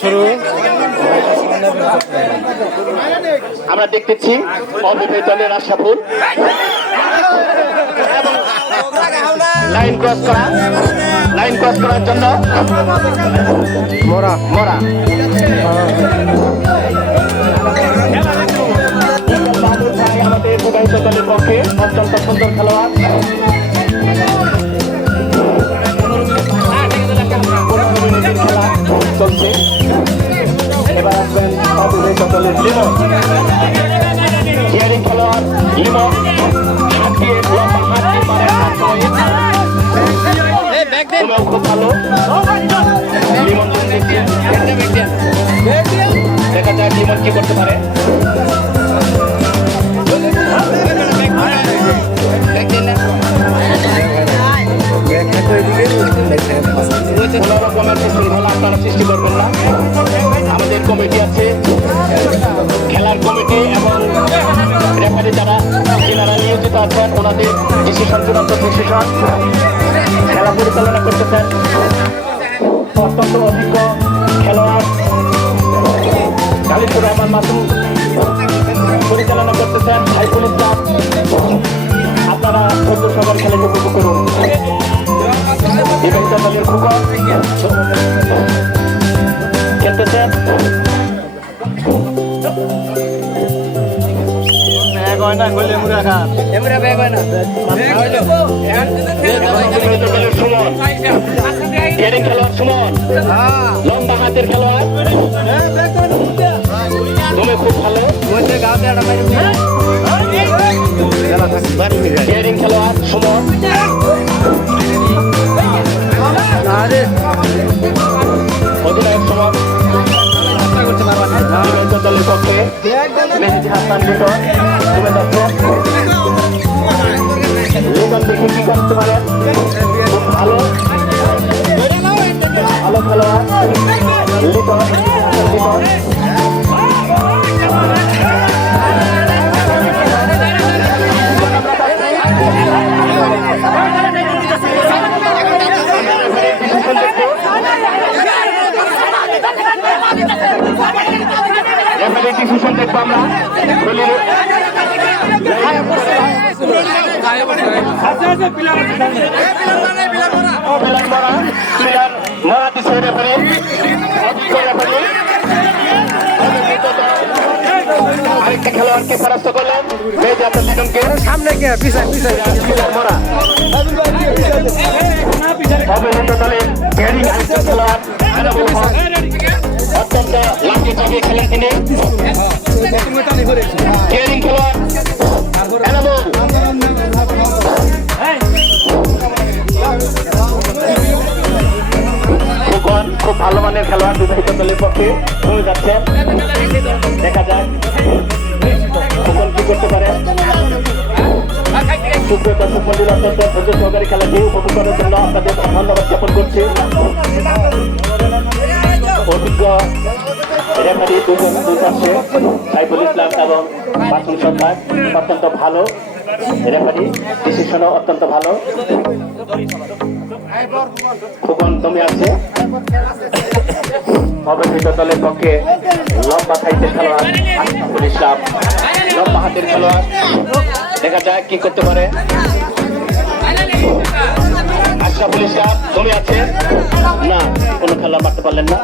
শুরু। আমরা দেখতেছি অবিবাহিত দলের আশরাফুল লাইন ক্রস করার জন্য মোরা মরা আমাদের বিবাহিত দলের পক্ষে অত্যন্ত সুন্দর খেলোয়াড়। খেলা চলছে। এবার আসবেন অবিবাহিত দলের লিমন হিয়ারিং খেলোয়াড় লিমন হাত দিয়ে খুব ভালো লিমন দেখা যাক লিমন কি করতে পারে। আপনারা সৃষ্টি করবেন না। আমাদের কমিটি আছে, খেলার কমিটি এবং রেফারি যারা নিয়োজিত আছেন ওনাদের ডিসিশন চূড়ান্ত ডিসিশন খেলা পরিচালনা করতেছেন অত্যন্ত অভিজ্ঞ খেলোয়াড় খালিদুর রহমান মাসুম পরিচালনা করতেছেন সাইফুল ইসলাম। আপনারা ধৈর্য সবার খেলাকে উপভোগ করুন। বিবাহিত দলের খুকন খেলতেছেন। খেলোয়াড় সুমন লম্বা হাতের খেলোয়াড়, তুমি খুব ভালো খেলোয়াড় সুমন। অধিনায়ক সুমন দলের পক্ষে মেহেদি হাসান লিটন তুমি লিটন দেখি কি করতে পারে। খুব ভালো ভালো খেলোয়াড় লিটন লিটন ডিসিশন দেখবো আমরা। আরেকটি খেলোয়াড়কে পরাস্ত করলেন লিটনকে সামনে গিয়ে মরা অবিবাহিত দলের খেলোয়াড় অত্যন্ত লাঠি চাপিয়ে খেলেন তিনি। কেয়ারিং খেলোয়াড় খুব ভালো মানের খেলোয়াড় বিবাহিত দলের পক্ষে হয়ে যাচ্ছে। দেখা যাক খোকন কি করতে পারে। সুপ্রিয় দর্শক মন্ডলী অত্যন্ত ধৈর্য সহকারে খেলাটি উপভোগ করার জন্য আপনাদের ধন্যবাদ জ্ঞাপন করছি। অভিজ্ঞ রেফারি দুই পাশে সাইফুল ইসলাম এবং মাসুম সরকার অত্যন্ত ভালো রেফারি, ডিসিশনও অত্যন্ত ভালো। খোকন তুমি আছে অবিবাহিত দলের পক্ষে লম্বা সাইজের খেলোয়াড় আশরাফুল ইসলাম লম্বা হাতের খেলোয়াড়। দেখা যায় কি করতে পারে। আশরাফুল ইসলাম তুমি আছে না, কোনো খেলা মারতে পারলেন না।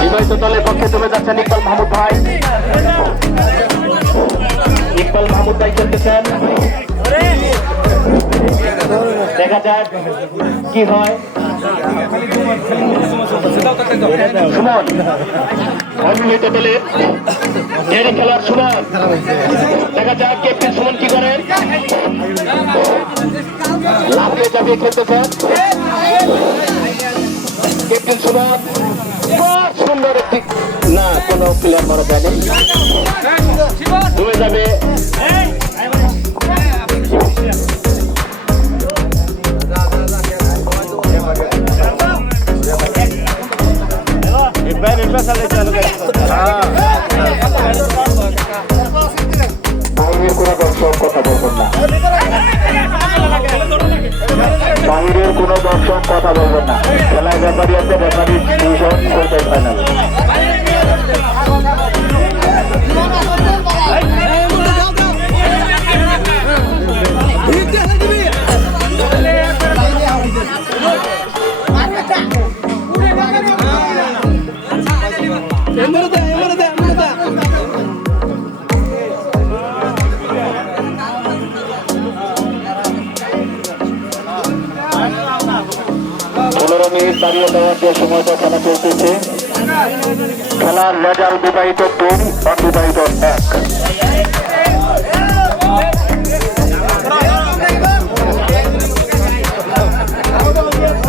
বিবাহিত দলের পক্ষে তুমি যাচ্ছেন ইকবাল মাহমুদ ভাই। ইকবাল মাহমুদ ভাই খেলতেছেন। দেখা যাক কি হয়। সুমন অবিবাহিত দলের খেলোয়াড় সুমন। দেখা যাক ক্যাপ্টেন সুমন কি করেন। লাফিয়ে চাপিয়ে খেলতেছেন ক্যাপ্টেন সুমন। সুন্দর একটি না, কোনো প্লেয়ার মারা যায়নি, ডুবে যাবে। বাইরের কোনো দর্শক কথা বলবেন না। বাইরের কোনো দর্শক কথা বলবেন না। খেলায় ব্যাপারী আছে, ব্যাপারী ডিভিশন কোয়ার্টার ফাইনাল। দাঁড়িয়ে দেওয়ার যে সময়টা খেলা চলতেছে, খেলার রেজাল্ট বিবাহিত 2, অবিবাহিত 1।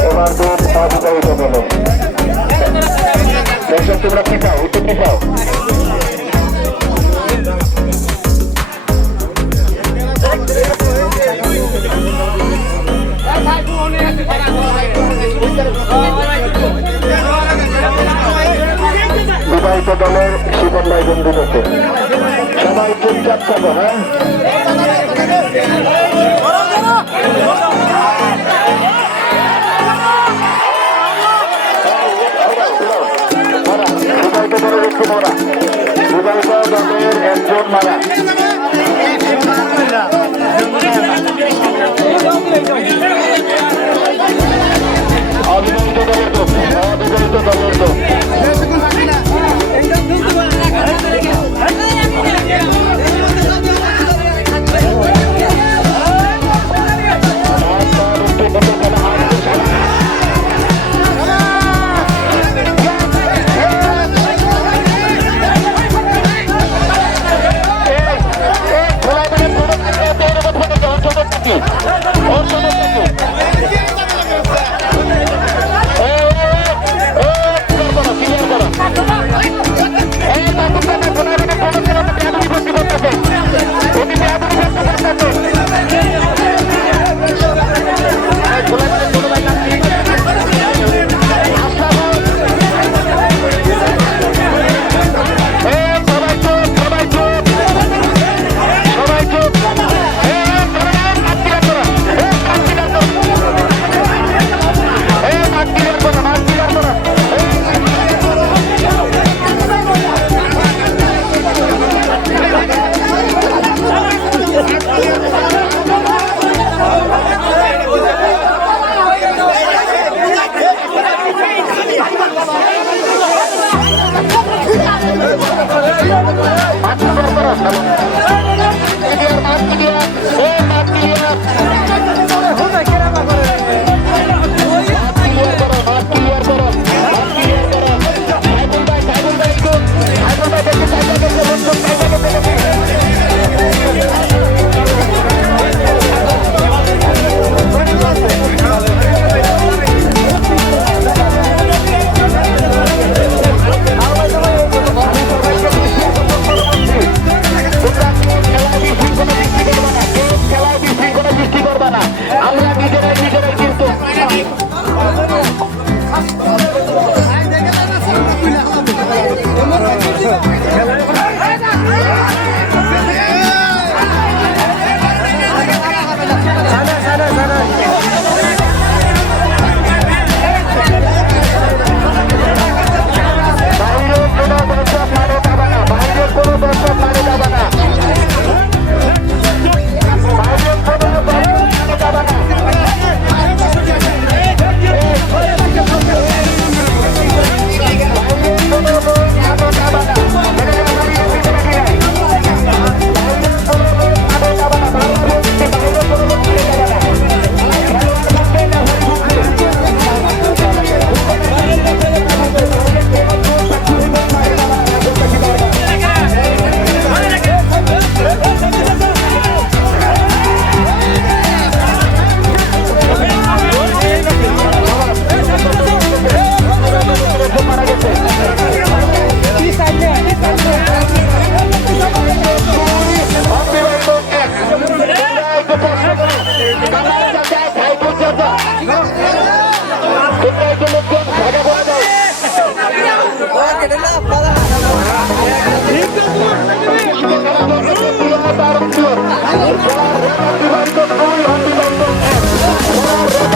এবার 2 অবিবাহিত বলো। দর্শক তোমরা কি চাও? একটু কি চাও? বিবাহিত দলের শিবন ভাই বন্ধু করতে সবাই চুপচাপ থাকো। হ্যাঁ, বিবাহিত দলের একটু মরা, বিবাহিত দলের একজন মারা। অবিবাহিত দলের তো, অবিবাহিত দলের তো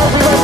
Hadi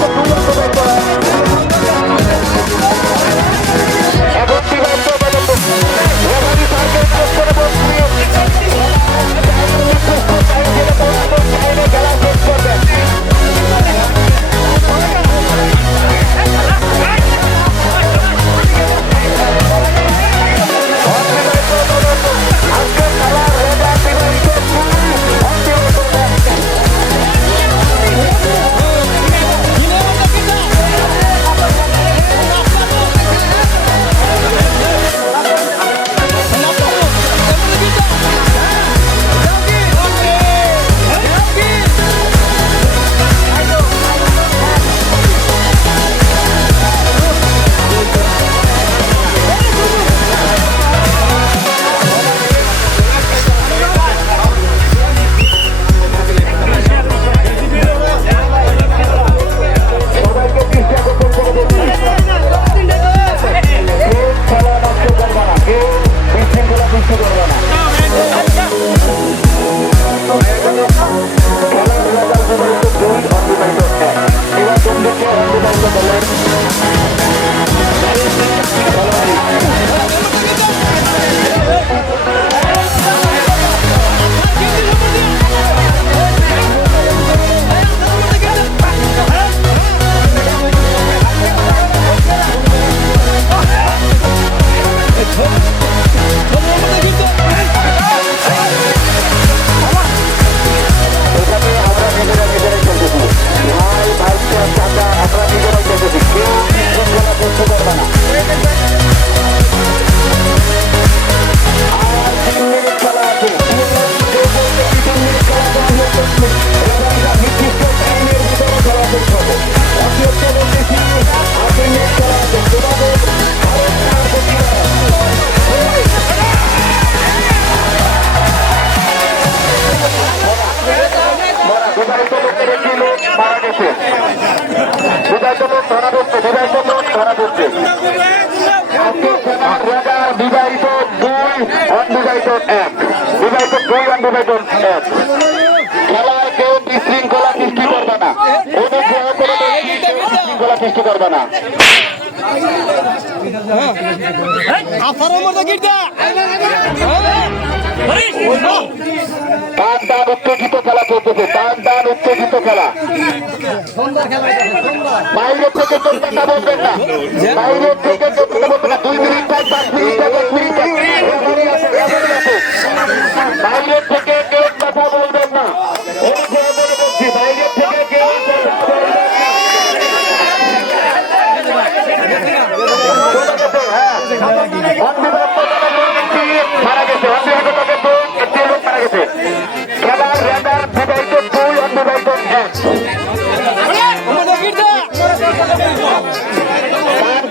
বিবাহিত 2 অবিবাহিত 1 বিবাহিত 2 অবিবাহিত 1 খেলায় কেউ বিশৃঙ্খলা সৃষ্টি করবে না অনুগ্রহ করে বিশৃঙ্খলা সৃষ্টি করবে না টান টান উত্তেজিত খেলা চলতেছে টান টান উত্তেজিত খেলা বাইরে থেকে কেউ কথা বলবেন না বাইরে থেকে কেউ কথা বলবেন না 2 মিনিট 5 মিনিট 10 মিনিট বাইরে থেকে কেউ কথা বলবেন না বলছি বাইরে থেকে কেউ মারা গেছে মারা গেছে খেলার রেডার বিবাহিত 2 অবিবাহিত 1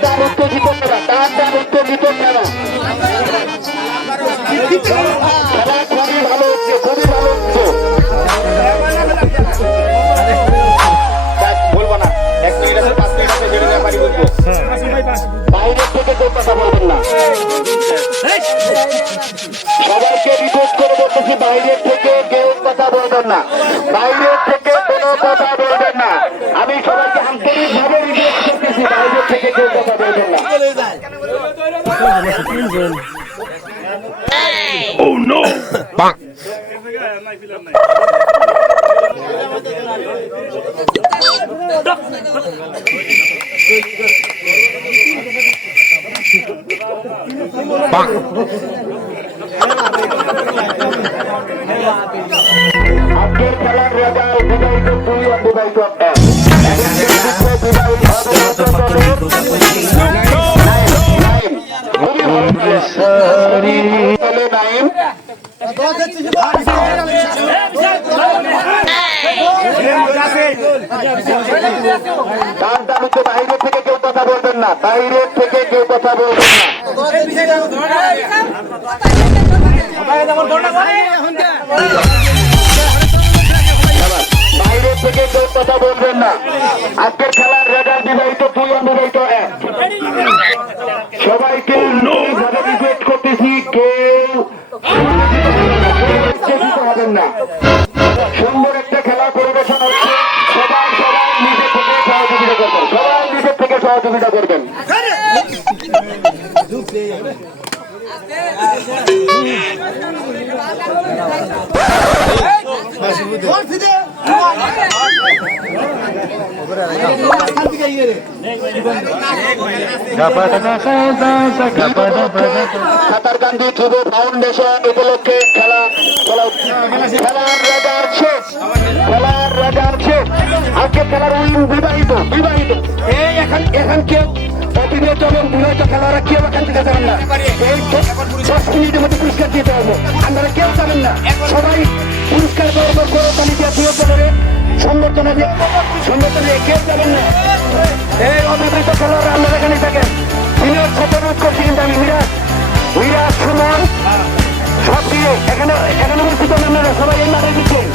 টান উত্তেজিত খেলা টান উত্তেজিত খেলা খেলা খুবই ভালো হচ্ছে খুবই ভালো হচ্ছে বলবো না 1 মিনিট আছে 5 মিনিট আছে যেটা পারি বলবো বাইরে থেকে কেউ কথা বলবেন না সবাইকে রিকোয়েস্ট করে বলতেছি বাইরে থেকে কেউ কথা বলবেন না বাইরে থেকে কোনো কথা বলবেন না আমি সবাইকে আন্তরিকভাবে রিকোয়েস্ট করতেছি বাইরে থেকে কেউ কথা বলবেন না Oh no! Bang! Bang! আজকের খেলার রেজাল্ট বিবাহিত 2 অবিবাহিত 1 বাইরে থেকে কেউ কথা বলবেন না বাইরে থেকে কেউ কথা বলবেন না বাইরে থেকে কেউ কথা বলবেন না আজকের খেলার রেজাল্ট বিবাহিত 2 অবিবাহিত 1 সবাইকে রিকোয়েস্ট করতেছি কেউ হবেন না সুন্দর একটা খেলা পরিবেশন হচ্ছে সবাই নিজে থেকে সহযোগিতা করবেন সবাই নিজের থেকে সহযোগিতা করবেন সাঁতারকান্দি যুব ফাউন্ডেশন উপলক্ষে খেলার রেজাল্ট শেষ আজকে খেলার বিবাহিত এখন কেউ অবিবাহিত এবং বিবাহিত খেলোয়াড়রা কেউ এখান থেকে যাবেন না এই 10 মিনিটের মধ্যে পুরস্কার দিতে হবে আপনারা কেউ যাবেন না সবাই পুরস্কার সংগঠনে কেউ যাবেন না এই অবিবাহিত খেলোয়াড়রা আপনারা এখানে থাকেন সিনিয়র ছাত্ররোধ করছি কিন্তু আমি মিরাজ সুমন সব দিয়ে এখানে উপস্থিত আপনারা সবাই এই মাঠে দিচ্ছেন